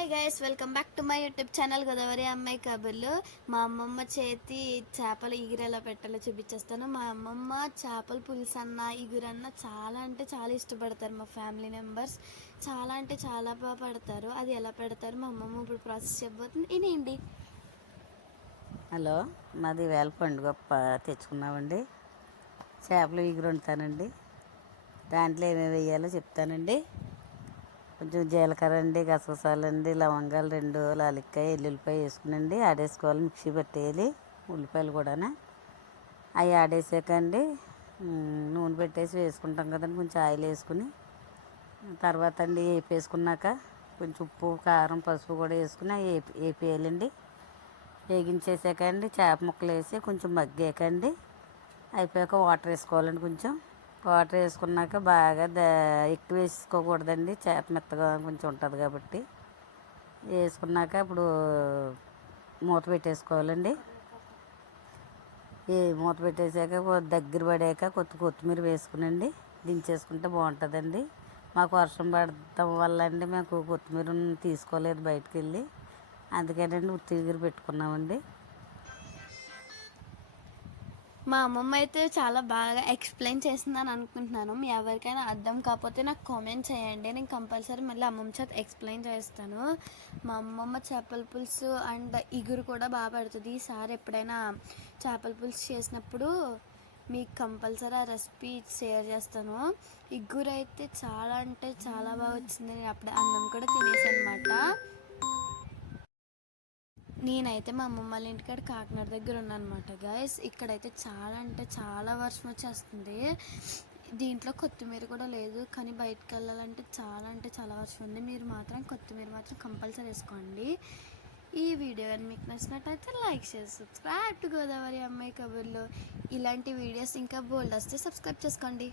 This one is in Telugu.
Hi guys, welcome back to my YouTube channel Godavari అమ్మాయి కబుర్లు. మా అమ్మమ్మ చేతి చేపల ఇగురు ఎలా పెట్టాలో చూపించేస్తాను. మా అమ్మమ్మ చేపల పులుసు అన్న ఇగురన్న చాలా అంటే చాలా ఇష్టపడతారు. మా ఫ్యామిలీ మెంబర్స్ చాలా అంటే చాలా బాగా పడతారు. అది ఎలా పెడతారు మా అమ్మమ్మ ఇప్పుడు ప్రాసెస్ చెప్పబోతుంది, ఇనేంటి. హలో, మాది వేళ పండుగ తెచ్చుకున్నామండి. చేపలు ఇగురు వండుతానండి. దాంట్లో ఏమేమి వేయాలో చెప్తానండి. కొంచెం జీలకర్ర అండి, గసగసాలండి, లవంగాలు 2, లాలిక్కాయ, ఎల్లుల్లిపాయ వేసుకునండి ఆడేసుకోవాలి. మిక్సీ పట్టేయాలి. ఉల్లిపాయలు కూడా అవి ఆడేసాక అండి నూనె పెట్టేసి వేసుకుంటాం కదండి. కొంచెం ఆయిల్ వేసుకుని తర్వాత అండి వేపేసుకున్నాక కొంచెం ఉప్పు, కారం, పసుపు కూడా వేసుకుని అవి వేపేయాలండి. వేగించేసాక అండి చేప ముక్కలు వేసి కొంచెం మగ్గాకండి అయిపోయాక వాటర్ వేసుకోవాలండి. కొంచెం వాటర్ వేసుకున్నాక బాగా ఎక్కువ వేసుకోకూడదండి, చేప మెత్తగా కొంచెం ఉంటుంది కాబట్టి. వేసుకున్నాక ఇప్పుడు మూత పెట్టేసుకోవాలండి. మూత పెట్టేసాక దగ్గర పడాక కొత్తిమీర వేసుకునండి దించేసుకుంటే బాగుంటుందండి. మాకు వర్షం పడటం వల్ల అండి మాకు కొత్తిమీర తీసుకోలేదు బయటకు వెళ్ళి, అందుకేనండి ఉత్తి ఇగురు పెట్టుకున్నామండి. మా అమ్మమ్మ అయితే చాలా బాగా ఎక్స్ప్లెయిన్ చేసిందని అనుకుంటున్నాను. మీ ఎవరికైనా అర్థం కాకపోతే నాకు కామెంట్ చేయండి, నేను కంపల్సరీ మళ్ళీ అమ్మమ్మ చేత ఎక్స్ప్లెయిన్ చేస్తాను. మా అమ్మమ్మ చేపల పులుసు అండ్ ఇగురు కూడా బాగా పెడుతుంది. ఈసారి ఎప్పుడైనా చేపల పులుసు చేసినప్పుడు మీకు కంపల్సరీ ఆ రెసిపీ షేర్ చేస్తాను. ఇగురు అయితే చాలా అంటే చాలా బాగా వచ్చింది. నేను అప్పుడే అన్నం కూడా తినేసాను అనమాట. నేనైతే మా అమ్మమ్మ వాళ్ళ ఇంటికాడ కాకినాడ దగ్గర ఉన్నాను అనమాట గైస్. ఇక్కడైతే చాలా అంటే చాలా వర్షం వచ్చేస్తుంది. దీంట్లో కొత్తిమీర కూడా లేదు, కానీ బయటకు వెళ్ళాలంటే చాలా అంటే చాలా వర్షం ఉంది. మీరు మాత్రం కొత్తిమీర మాత్రం కంపల్సరీ వేసుకోండి. ఈ వీడియో కానీ మీకు నచ్చినట్టయితే లైక్ చేసి సబ్స్క్రైబ్ టు గోదావరి అమ్మాయి కబుర్లు. ఇలాంటి వీడియోస్ ఇంకా బోల్డ్ వస్తే సబ్స్క్రైబ్ చేసుకోండి.